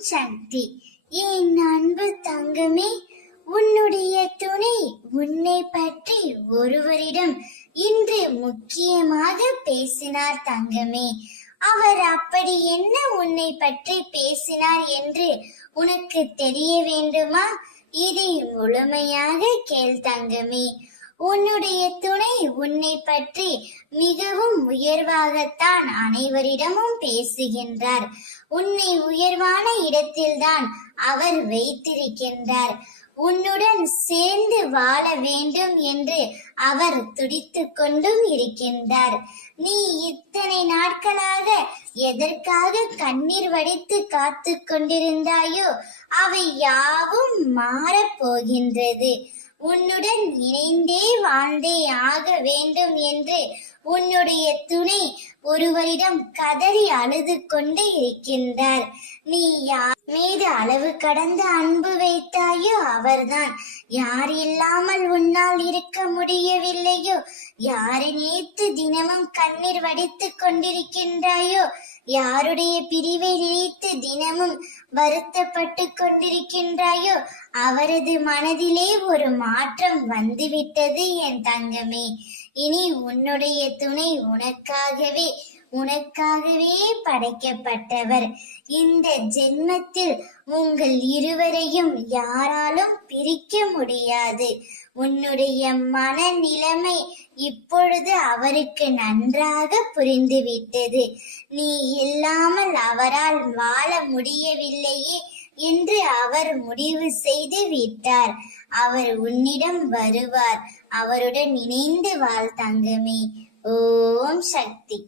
சக்தி. என் அன்பு தங்கமே, உன்னுடைய துணை உன்னை பற்றி ஒருவரிடம் இன்று முக்கியமாக பேசினார் தங்கமே. அவர் அப்படி என்ன உன்னை பற்றி பேசினார் என்று உனக்கு தெரிய வேண்டுமா? இதை முழுமையாக கேள் தங்கமே. உன்னுடைய துணை உன்னை பற்றி மிகவும் உயர்வாகத்தான் அனைவரிடமும் பேசுகின்றார். உன்னை உயர்வான இடத்தில்தான் அவர் வைத்திருக்கின்றார். உன்னுடன் சேர்ந்து வாழ வேண்டும் என்று அவர் துடித்துக் கொண்டும் இருக்கின்றார். நீ இத்தனை நாட்களாக எதற்காக கண்ணீர் வடித்து காத்து கொண்டிருந்தாயோ அவை யாவும் மாறப் போகின்றது. உன்னுடன் இணைந்தே வாழ்ந்தே ஆக வேண்டும் என்று உன்னுடைய துணை ஒருவரிடம் கதறி அழுது கொண்டு இருக்கின்றார். நீ யார் மீது அளவு கடந்த அன்பு வைத்தாயோ அவர்தான். யார் இல்லாமல் உன்னால் இருக்க முடியவில்லையோ, யாரை நினைத்து தினமும் கண்ணீர் வடித்து கொண்டிருக்கின்றாயோ, யாருடைய பிரிவை நினைத்து தினமும் வருத்தப்பட்டு கொண்டிருக்கின்றாயோ அவரது மனதிலே ஒரு மாற்றம் வந்துவிட்டது என் தங்கமே. இனி உன்னுடைய துணை உனக்காகவே படைக்கப்பட்டவர். இந்த ஜென்மத்தில் உங்கள் இருவரையும் யாராலும் பிரிக்க முடியாது. உன்னுடைய மனநிலைமை இப்பொழுது அவருக்கு நன்றாக புரிந்துவிட்டது. நீ இல்லாமல் அவரால் வாழ முடியவில்லையே என்று அவர் முடிவு செய்து விட்டார். அவர் உன்னிடம் வருவார். அவருடன் இணைந்து வாழ் தங்கமே. ஓம் சக்தி.